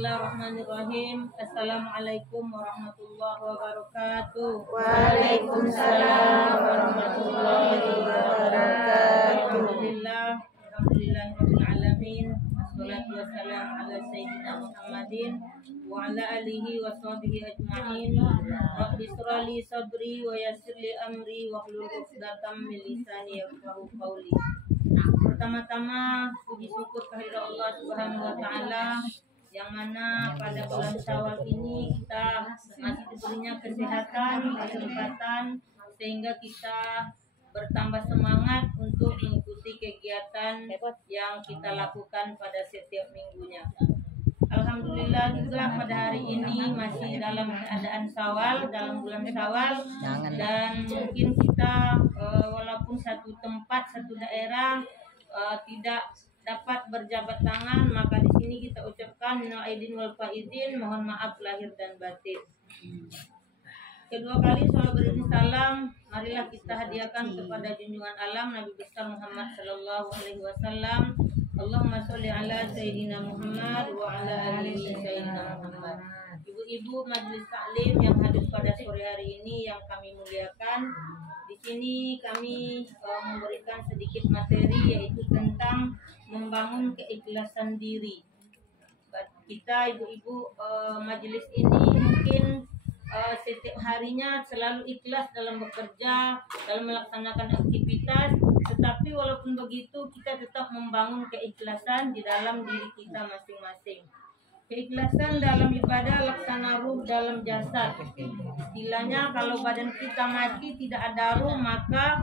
Bismillahirrahmanirrahim. Assalamualaikum warahmatullahi wabarakatuh. Waalaikumsalam warahmatullahi wabarakatuh. Alhamdulillahirabbil alamin. Wassalatu wassalamu ala sayyidina Muhammadin wa ala alihi wa sahbihi ajma'in. Rabbi shrah li sadri wa yassir li amri wa hlul 'uqdatam min lisani yafqahu qawli. Pertama-tama puji syukur kehadirat Allah Subhanahu wa taala yang mana pada bulan Syawal ini kita masih diberinya kesehatan, kesempatan sehingga kita bertambah semangat untuk mengikuti kegiatan yang kita lakukan pada setiap minggunya. Alhamdulillah juga pada hari ini masih dalam keadaan Syawal, dalam bulan Syawal, dan mungkin kita walaupun satu tempat, satu daerah tidak dapat berjabat tangan, maka di sini kita ucapkan minal aidin wal faizin, mohon maaf lahir dan batin. Kedua kali salam beriring salam, marilah kita hadiahkan kepada junjungan alam Nabi besar Muhammad sallallahu alaihi wasallam. Allahumma sholli ala sayyidina Muhammad wa ala ali sayyidina Muhammad. Ibu-ibu majelis taklim yang hadir pada sore hari ini yang kami muliakan, di sini kami memberikan sedikit materi yaitu tentang membangun keikhlasan diri. Kita ibu-ibu majelis ini mungkin setiap harinya selalu ikhlas dalam bekerja, dalam melaksanakan aktivitas, tetapi walaupun begitu kita tetap membangun keikhlasan di dalam diri kita masing-masing. Keikhlasan dalam ibadah laksana ruh dalam jasad. Istilahnya kalau badan kita mati tidak ada ruh maka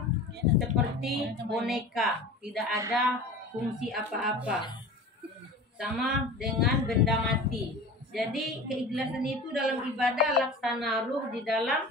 seperti boneka, tidak ada fungsi apa-apa. Sama dengan benda mati. Jadi keikhlasan itu dalam ibadah laksana ruh di dalam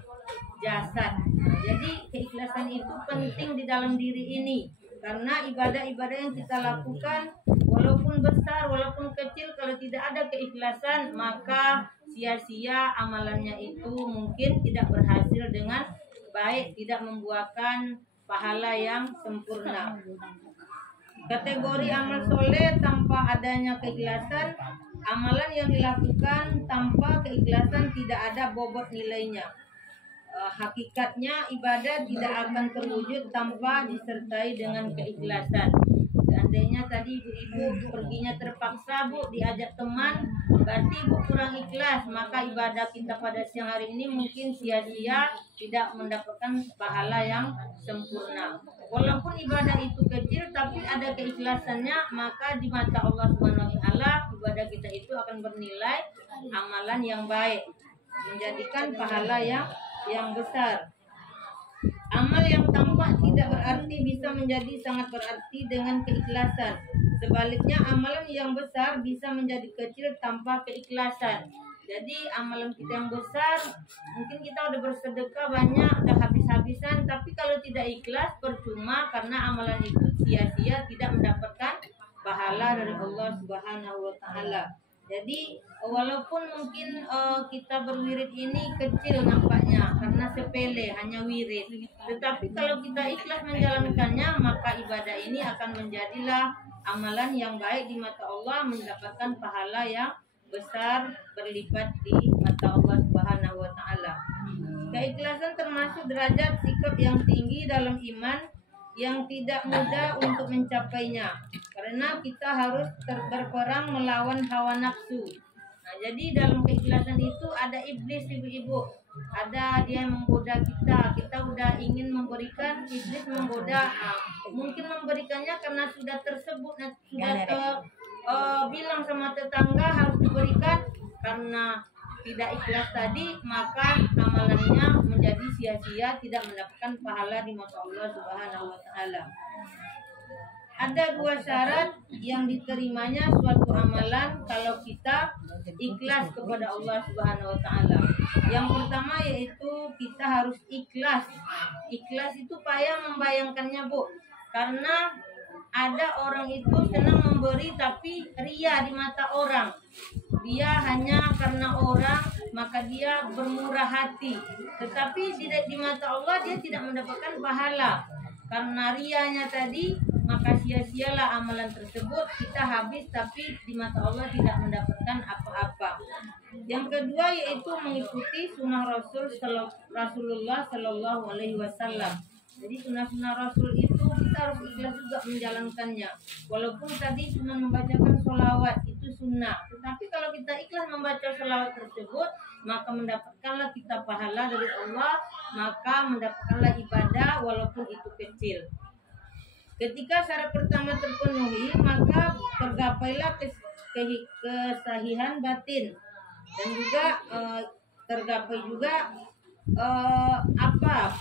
jasad. Jadi keikhlasan itu penting di dalam diri ini. Karena ibadah-ibadah yang kita lakukan walaupun besar, walaupun kecil, kalau tidak ada keikhlasan maka sia-sia amalannya itu, mungkin tidak berhasil dengan baik, tidak membuahkan pahala yang sempurna. Kategori amal soleh tanpa adanya keikhlasan, amalan yang dilakukan tanpa keikhlasan tidak ada bobot nilainya. Hakikatnya ibadah tidak akan terwujud tanpa disertai dengan keikhlasan. Seandainya tadi ibu-ibu perginya terpaksa, Bu, diajak teman, berarti ibu kurang ikhlas, maka ibadah kita pada siang hari ini mungkin sia-sia, tidak mendapatkan pahala yang sempurna. Walaupun ibadah itu kecil tapi ada keikhlasannya, maka di mata Allah Subhanahu wa taala ibadah kita itu akan bernilai amalan yang baik, menjadikan pahala yang besar. Amal yang tampak tidak berarti bisa menjadi sangat berarti dengan keikhlasan. Sebaliknya amalan yang besar bisa menjadi kecil tanpa keikhlasan. Jadi amalan kita yang besar, mungkin kita udah bersedekah banyak, udah habis-habisan, tapi kalau tidak ikhlas percuma, karena amalan itu sia-sia, tidak mendapatkan pahala dari Allah Subhanahu wa taala. Jadi walaupun mungkin kita berwirid ini kecil nampaknya karena sepele, hanya wirid, tetapi kalau kita ikhlas menjalankannya maka ibadah ini akan menjadilah amalan yang baik di mata Allah, mendapatkan pahala yang besar berlipat di mata Allah Subhanahu wa taala. Keikhlasan termasuk derajat sikap yang tinggi dalam iman yang tidak mudah untuk mencapainya, karena kita harus berperang melawan hawa nafsu. Nah, jadi dalam keikhlasan itu ada iblis, ibu-ibu. Ada dia yang menggoda kita. Kita udah ingin memberikan, iblis menggoda. Mungkin memberikannya karena sudah tersebut, sudah bilang sama tetangga harus diberikan, karena tidak ikhlas tadi maka amalannya menjadi sia-sia, tidak mendapatkan pahala di mata Allah Subhanahu wa taala. Ada dua syarat yang diterimanya suatu amalan kalau kita ikhlas kepada Allah Subhanahu wa taala. Yang pertama yaitu kita harus ikhlas. Ikhlas itu payah membayangkannya, Bu. Karena ada orang itu senang memberi tapi ria di mata orang. Dia hanya karena orang maka dia bermurah hati, tetapi di mata Allah dia tidak mendapatkan pahala. Karena rianya tadi maka sia-sialah amalan tersebut, kita habis tapi di mata Allah tidak mendapatkan apa-apa. Yang kedua yaitu mengikuti sunnah Rasulullah Sallallahu Alaihi Wasallam. Jadi sunnah-sunnah Rasul itu kita harus ikhlas juga menjalankannya. Walaupun tadi cuma membacakan sholawat itu sunnah, tetapi kalau kita ikhlas membaca sholawat tersebut, maka mendapatkanlah kita pahala dari Allah, maka mendapatkanlah ibadah walaupun itu kecil. Ketika syarat pertama terpenuhi, maka tergapailah kesahihan batin dan juga tergapai juga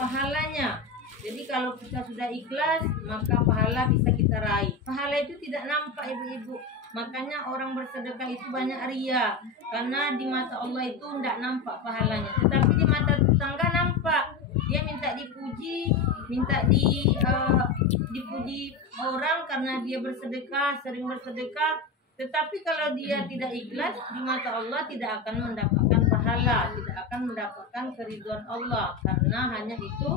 pahalanya. Jadi kalau kita sudah ikhlas, maka pahala bisa kita raih. Pahala itu tidak nampak, ibu-ibu. Makanya orang bersedekah itu banyak ria, karena di mata Allah itu tidak nampak pahalanya. Tetapi di mata tetangga nampak. Dia minta dipuji, minta dipuji orang karena dia bersedekah, sering bersedekah. Tetapi kalau dia tidak ikhlas, di mata Allah tidak akan mendapatkan pahala, tidak akan mendapatkan keridhaan Allah, karena hanya itu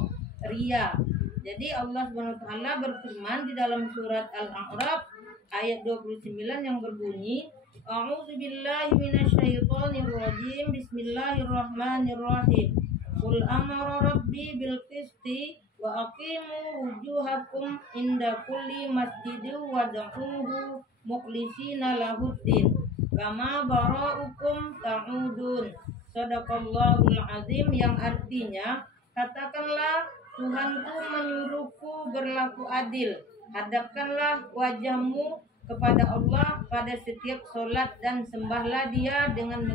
ria. Jadi Allah SWT berfirman di dalam surat Al-A'raf ayat 29 yang berbunyi, A'udzubillahi minasyaitonirrajim, Bismillahirrahmanirrahim. Qul amara rabbi bil qisti wa aqimu wujuhakum inda kulli masjidin wad'uhu mukhlisina lahuddin kama bara'ukum ta'udun. Shadaqallahul azim, yang artinya, katakanlah Tuhanku menyuruhku berlaku adil. Hadapkanlah wajahmu kepada Allah pada setiap solat dan sembahlah Dia dengan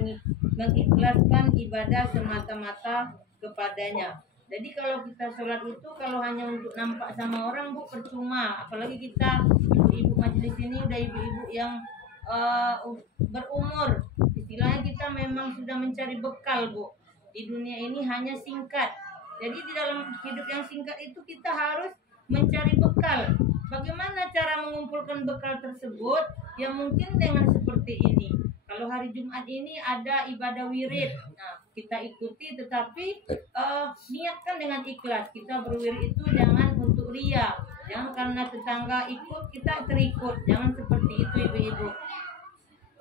mengikhlaskan ibadah semata-mata kepadanya. Jadi kalau kita sholat itu kalau hanya untuk nampak sama orang, Bu, percuma. Apalagi kita ibu majelis ini udah ibu-ibu yang berumur. Istilahnya kita memang sudah mencari bekal, Bu. Di dunia ini hanya singkat. Jadi di dalam hidup yang singkat itu kita harus mencari bekal. Bagaimana cara mengumpulkan bekal tersebut? Ya mungkin dengan seperti ini. Kalau hari Jumat ini ada ibadah wirid, nah kita ikuti, tetapi niatkan dengan ikhlas. Kita berwirid itu jangan untuk ria, jangan karena tetangga ikut kita terikut, jangan seperti itu, ibu-ibu.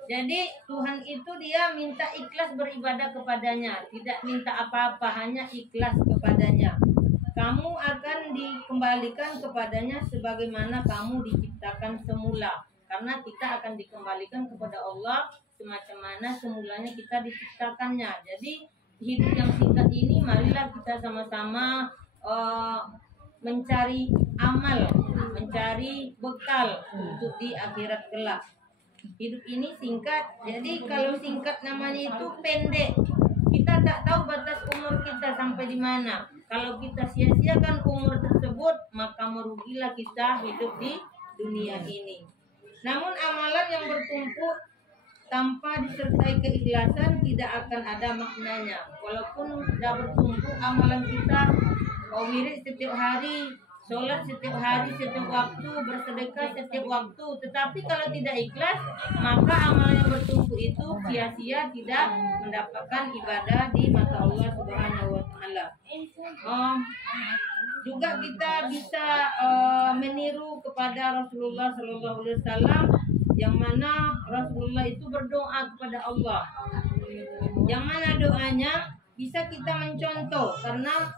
Jadi Tuhan itu Dia minta ikhlas beribadah kepadanya, tidak minta apa-apa, hanya ikhlas kepadanya. Kamu akan dikembalikan kepadanya sebagaimana kamu diciptakan semula, karena kita akan dikembalikan kepada Allah semacam mana semulanya kita diciptakannya. Jadi hidup yang singkat ini, marilah kita sama-sama mencari amal, mencari bekal untuk di akhirat kelak. Hidup ini singkat, jadi kalau singkat namanya itu pendek. Kita tak tahu batas umur kita sampai di mana. Kalau kita sia-siakan umur tersebut, maka merugilah kita hidup di dunia ini. Namun amalan yang bertumpuk tanpa disertai keikhlasan tidak akan ada maknanya. Walaupun sudah bertumpuk amalan kita, wirid setiap hari, sholat setiap hari, setiap waktu, bersedekah setiap waktu, tetapi kalau tidak ikhlas, maka amalan yang bertumpuk itu sia-sia, tidak mendapatkan ibadah di mata Allah Subhanahu wa Ta'ala. Juga kita bisa meniru kepada Rasulullah Sallallahu Alaihi Wasallam, yang mana Rasulullah itu berdoa kepada Allah. Yang mana doanya bisa kita mencontoh, karena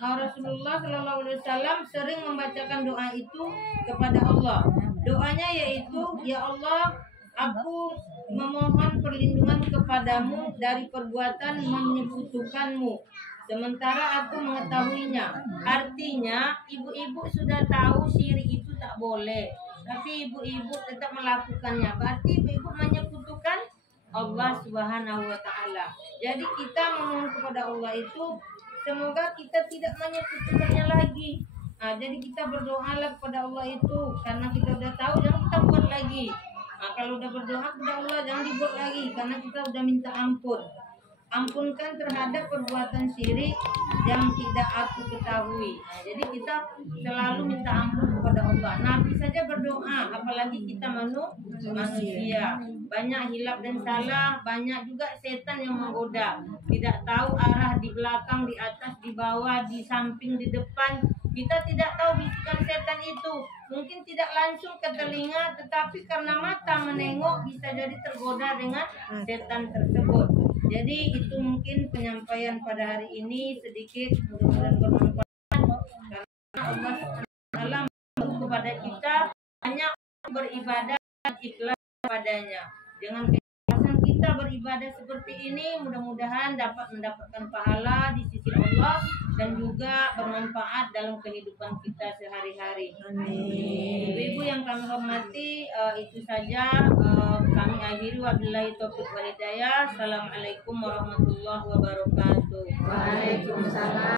Rasulullah Sallallahu Alaihi Wasallam sering membacakan doa itu kepada Allah. Doanya yaitu, Ya Allah, aku memohon perlindungan kepadamu dari perbuatan menyekutukanmu, sementara aku mengetahuinya. Artinya ibu-ibu sudah tahu syirik itu tak boleh, tapi ibu-ibu tetap melakukannya. Berarti ibu-ibu menyekutukan Allah Subhanahu wa Ta'ala. Jadi kita memohon kepada Allah itu semoga kita tidak menyekutukannya lagi. Nah, jadi kita berdoalah kepada Allah itu, karena kita udah tahu, jangan kita buat lagi. Nah, kalau udah berdoa kepada Allah jangan dibuat lagi, karena kita udah minta ampun. Ampunkan terhadap perbuatan syirik yang tidak aku ketahui. Nah, jadi kita selalu minta ampun kepada Allah. Nabi saja berdoa, apalagi kita manusia. Banyak hilaf dan salah, banyak juga setan yang menggoda. Tidak tahu arah, di belakang, di atas, di bawah, di samping, di depan. Kita tidak tahu bisikan setan itu. Mungkin tidak langsung ke telinga, tetapi karena mata menengok bisa jadi tergoda dengan setan tersebut. Jadi itu mungkin penyampaian pada hari ini sedikit, mudah-mudahan bermanfaat. Karena Allah SWT kepada kita hanya beribadah ikhlas padanya. Dengan keikhlasan kita beribadah seperti ini, mudah-mudahan dapat mendapatkan pahala di sisi Allah dan juga bermanfaat dalam kehidupan kita sehari-hari. Ibu-ibu yang kami hormati, itu saja kami akhiri, wabillahi taufiq wal hidayah. Assalamualaikum warahmatullahi wabarakatuh. Waalaikumsalam.